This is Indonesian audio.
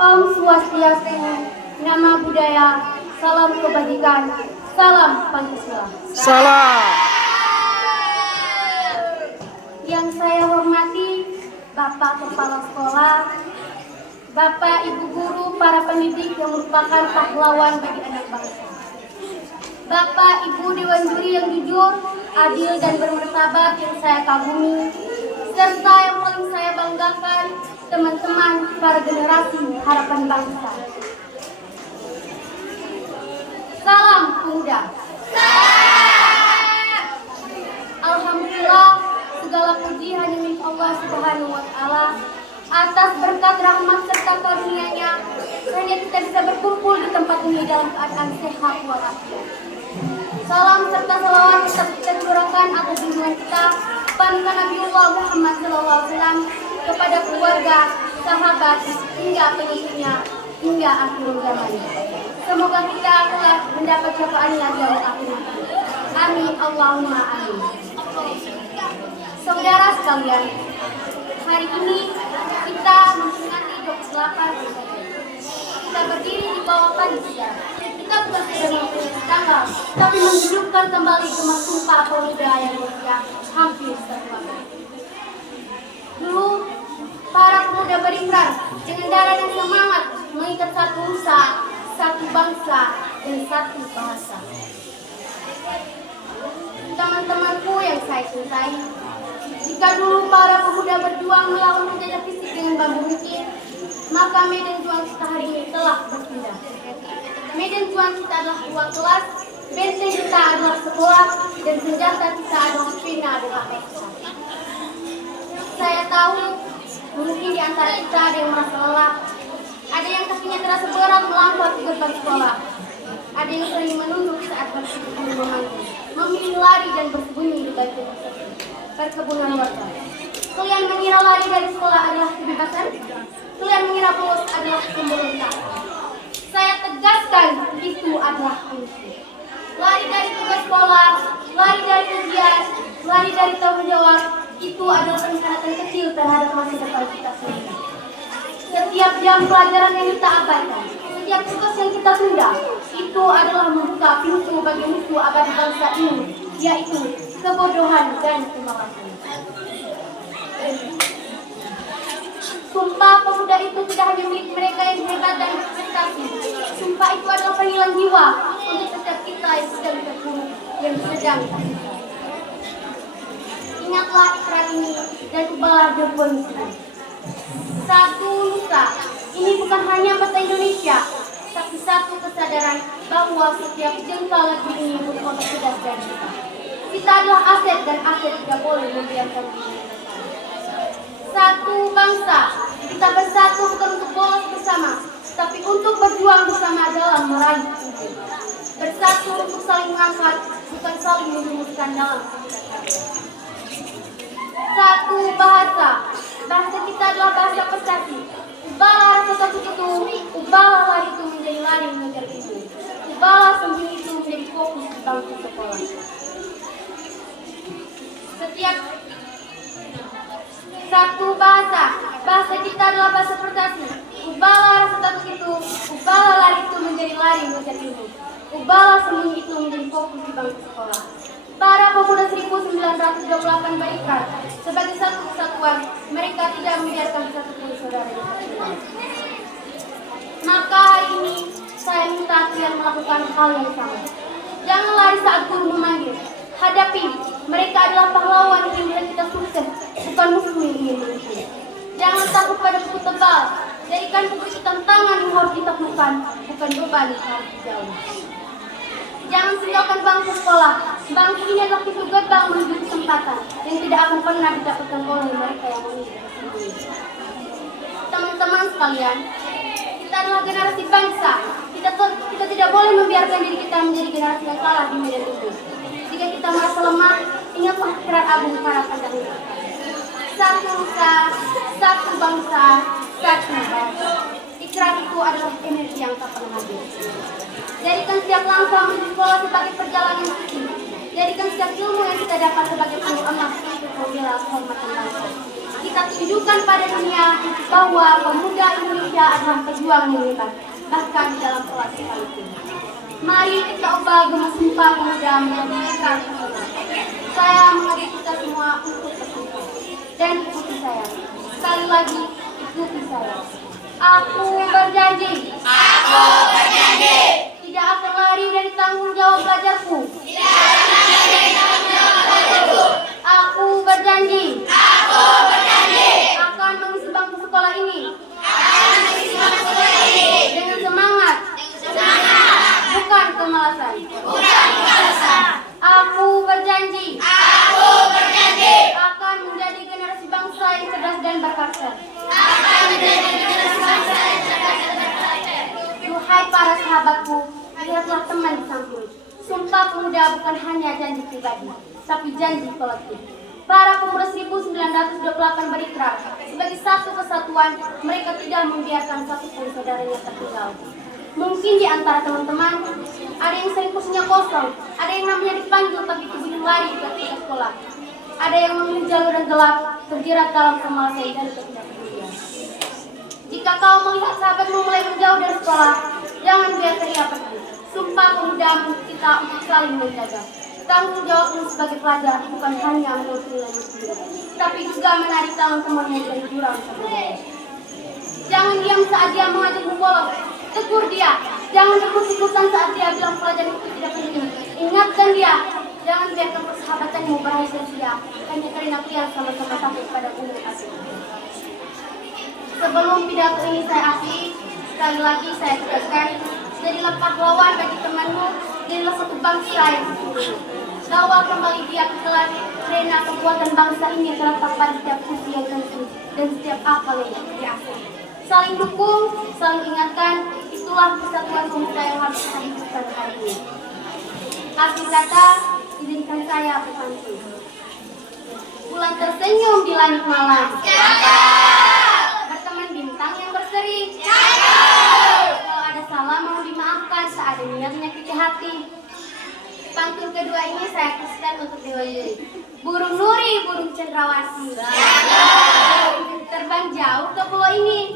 Om Swastiastu, Nama Budaya, Salam Kebajikan, Salam Pancasila. Salam. Yang saya hormati Bapak Kepala Sekolah, Bapak Ibu Guru, para pendidik yang merupakan pahlawan bagi anak bangsa. Bapak Ibu Dewan Juri yang jujur, adil dan bermartabat yang saya kagumi, serta yang paling saya banggakan, teman-teman para generasi harapan bangsa. Salam Pemuda. Alhamdulillah, segala puji hanya milik Allah Subhanahu wa Ta'ala. Atas berkat rahmat serta karunia-Nya, sehingga kita bisa berkumpul di tempat ini dalam keadaan sehat walafiat. Salam serta salawat tetap kita curahkan atas junjungan kita, panutan Nabiullah Muhammad SAW, kepada keluarga, sahabat, hingga pengikutnya, hingga akhir zaman. Semoga kita telah mendapat syafaatnya di akhir nanti. Amin, Allahumma amin. Saudara sekalian, hari ini kita memperingati 28 kita berdiri di bawah pancasila. Kita bukan sekedar memperingati tanggal, tapi menghidupkan kembali Gemah Sumpah Pemuda yang berusia hampir 1 abad. Dulu, para pemuda berikrar dengan darah dan semangat mengikat satu nusa, satu bangsa, dan satu bahasa. Teman-temanku yang saya cintai, jika dulu para pemuda berjuang melawan penjajah fisik dengan bambu runcing, maka medan juang kita hari ini telah berpindah. Medan juang kita adalah ruang kelas, benteng kita adalah sekolah, dan senjata kita adalah pena dan pesta. Saya tahu mungkin di antara kita ada yang merasa lelah, ada yang kakinya terasa berat melangkah ke gerbang sekolah, ada yang sering menunduk saat berkumpul memanggil, memilih lari dan bersembunyi di balik perkebunan warga. Kalian mengira lari dari sekolah adalah kebebasan? Kalian mengira bolos adalah pemberontakan? Saya tegaskan, itu adalah kunci. Lari dari tugas sekolah, lari dari ujian, lari dari tanggung jawab, itu adalah pengkhianatan kecil terhadap masa depan kita sendiri. Setiap jam pelajaran yang kita abaikan, setiap tugas yang kita tunda, itu adalah membuka pintu bagi musuh abadi bangsa ini, yaitu kebodohan dan kemalasan. Sumpah Pemuda itu tidak hanya milik mereka yang hebat dan berprestasi. Sumpah itu adalah panggilan jiwa untuk setiap kita yang sedang terpuruk, yang sedang tersiksa. Ingatlah ikrar ini dan ubahlah debuan itu. Satu nusa, ini bukan hanya bangsa Indonesia, tapi satu kesadaran bahwa setiap jengkal negeri ini merupakan kedaulatan kita. Kita adalah aset dan aset tidak boleh membiarkan diri. Satu bangsa, kita bersatu bukan untuk bolos bersama, tapi untuk berjuang bersama dalam meraih tujuan. Bersatu untuk saling mengangkat, bukan saling merumuskan dalam. Satu bahasa, bahasa kita adalah bahasa prestasi. Ubahlah rasa takut itu, ubahlah lari itu menjadi lari mengejar itu. Ubahlah sembunyi itu menjadi fokus di bangku sekolah. Setiap satu bahasa, bahasa kita adalah bahasa prestasi. Ubahlah rasa takut itu, ubahlah lari itu menjadi lari mengejar itu. Ubahlah sembunyi itu menjadi fokus di bangku sekolah. Para pemuda 1928 berikrar sebagai satu kesatuan, mereka tidak membiarkan satupun saudaranya terhilang. Maka hari ini saya minta kalian melakukan hal yang sama. Jangan lari saat guru memanggil. Hadapi, mereka adalah pahlawan yang ingin kita sukses, bukan musuh yang ingin mengusir. Jangan takut pada buku tebal. Jadikan buku itu tantangan yang harus ditaklukkan, bukan beban yang harus dijauh. Jangan tinggalkan bangku sekolah. Bangku ini adalah pintu gerbang menuju kesempatan yang tidak akan pernah didapatkan oleh mereka yang memilih. Teman-teman sekalian, kita adalah generasi bangsa. Kita tidak boleh membiarkan diri kita menjadi generasi yang kalah di medan itu. Jika kita merasa lemah, ingatlah ikrar agung para pendahulu. Satu nusa, satu bangsa, satu bahasa. Ikrar itu adalah energi yang tak pernah habis. Jadikan setiap langkah menuju sekolah sebagai perjalanan suci. Jadikan setiap ilmu yang kita dapat sebagai penuh emas untuk membela kehormatan bangsa. Kita tunjukkan pada dunia bahwa pemuda Indonesia adalah pejuang berjuang mengikat, bahkan di dalam kelas sekalipun. Mari kita ubah gema Sumpah Pemuda menjadi karya. Saya mengajak kita semua untuk bersumpah dan ikuti saya. Sekali lagi, ikuti saya. Aku berjanji. Aku berjanji. Tidak akan lari dari tanggung jawab belajarku. Tidak akan lari dari tanggung jawab belajarku. Aku berjanji. Aku berjanji. Akan mengisi bangku sekolah ini. Akan mengisi bangku sekolah ini. Dengan semangat. Semangat. Bukan kemalasan. Bukan kemalasan. Aku berjanji. Aku berjanji. Akan menjadi generasi bangsa yang cerdas dan berkarakter. Akan menjadi generasi bangsa yang cerdas dan berkarakter. Duhai para sahabatku, lihatlah teman di samping. Sumpah Pemuda bukan hanya janji pribadi, tapi janji kolektif. Para pemuda 1928 berikrar, sebagai satu kesatuan, mereka tidak membiarkan satupun saudaranya tertinggal. Mungkin di antara teman-teman, ada yang sering kursinya kosong, ada yang namanya dipanggil tapi kebingung lari ke sekolah. Ada yang memilih jalur yang gelap, terjerat dalam kemalasan dan ketidakpedulian. Jika kau melihat sahabatmu mulai menjauh dari sekolah, jangan biarkan ia pergi. Sumpah Pemuda kita untuk saling menjaga. Tanggung jawabmu sebagai pelajar bukan hanya menurut nilai sendiri, tapi juga menarik teman-temannya dari jurang sebelumnya. Jangan diam saat dia mengajakmu bolos. Tegur dia. Jangan ikut-ikutan saat dia bilang pelajaran itu tidak penting. Ingatkan dia. Jangan biarkan persahabatanmu berhasil sia hanya karena kalian sama-sama takut pada umur asing. Sebelum pidato ini saya akhiri, sekali lagi saya tegaskan, jadilah pahlawan bagi temanmu, jadilah satu bangsa yang sesungguhnya. Bawa kembali dia ke kelas, karena kekuatan bangsa ini terletak pada setiap usia yang tentu dan setiap akal yang diasah. Saling dukung, saling ingatkan, itulah persatuan pemuda yang harus kita hidupkan hari ini. Akhir kata, izinkan saya berpantun. Bulan tersenyum di langit malam. Berteman bintang yang berseri. Kalau ada salah mau dimaafkan, saat ada niat menyakiti hati. Pantun kedua ini saya khususkan untuk Dewa Yuri. Burung Nuri, burung cendrawasih. Terbang jauh ke pulau ini.